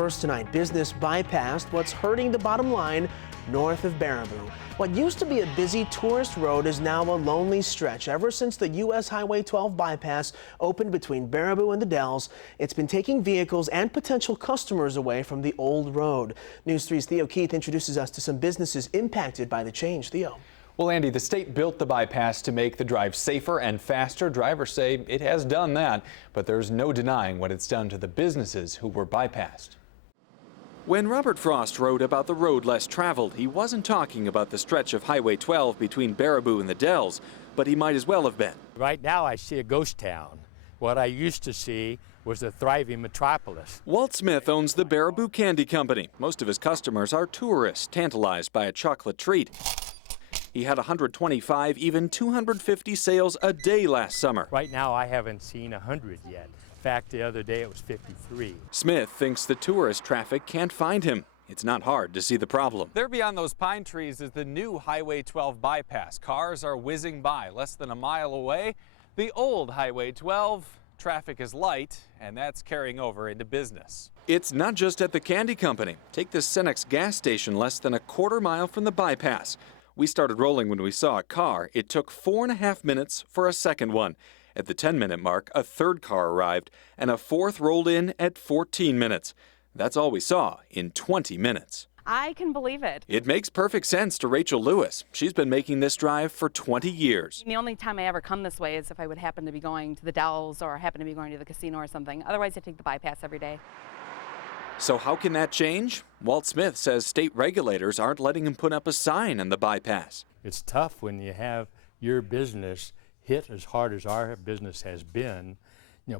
first tonight. Business bypassed what's hurting the bottom line north of Baraboo. What used to be a busy tourist road is now a lonely stretch. Ever since the U.S. Highway 12 bypass opened between Baraboo and the Dells, it's been taking vehicles and potential customers away from the old road. News 3's Theo Keith introduces us to some businesses impacted by the change. Theo. Well, Andy, the state built the bypass to make the drive safer and faster. Drivers say it has done that, but there's no denying what it's done to the businesses who were bypassed. When Robert Frost wrote about the road less traveled, he wasn't talking about the stretch of Highway 12 between Baraboo and the Dells, but he might as well have been. Right now I see a ghost town. What I used to see was a thriving metropolis. Walt Smith owns the Baraboo Candy Company. Most of his customers are tourists tantalized by a chocolate treat. He had 125, even 250 sales a day last summer. Right now I haven't seen 100 yet. In fact, the other day it was 53. Smith thinks the tourist traffic can't find him. It's not hard to see the problem. There beyond those pine trees is the new Highway 12 bypass. Cars are whizzing by less than a mile away. The old Highway 12, traffic is light, and that's carrying over into business. It's not just at the candy company. Take the Cenex gas station less than a quarter mile from the bypass. We started rolling when we saw a car. It took 4.5 minutes for a second one. At the 10-minute mark, a third car arrived, and a fourth rolled in at 14 minutes. That's all we saw in 20 minutes. I can believe it. It makes perfect sense to Rachel Lewis. She's been making this drive for 20 years. The only time I ever come this way is if I would happen to be going to the Dells or happen to be going to the casino or something. Otherwise, I take the bypass every day. So how can that change? Walt Smith says state regulators aren't letting him put up a sign on the bypass. It's tough when you have your business hit as hard as our business has been,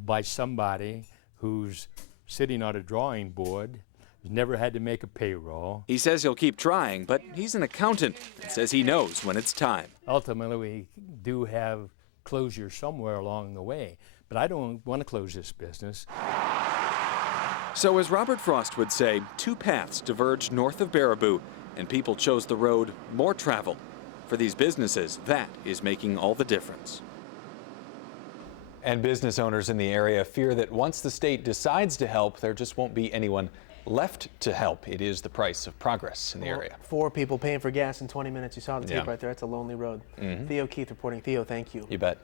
by somebody who's sitting on a drawing board, who's never had to make a payroll. He says he'll keep trying, but he's an accountant and says he knows when it's time. Ultimately, we do have closure somewhere along the way, but I don't want to close this business. So as Robert Frost would say, two paths diverged north of Baraboo, and people chose the road more traveled. For these businesses, that is making all the difference. And business owners in the area fear that once the state decides to help, there just won't be anyone left to help. It is the price of progress in the area. 4 people paying for gas in 20 minutes. You saw the tape Yeah. right there. That's a lonely road. Theo Keith reporting. Theo, thank you. You bet.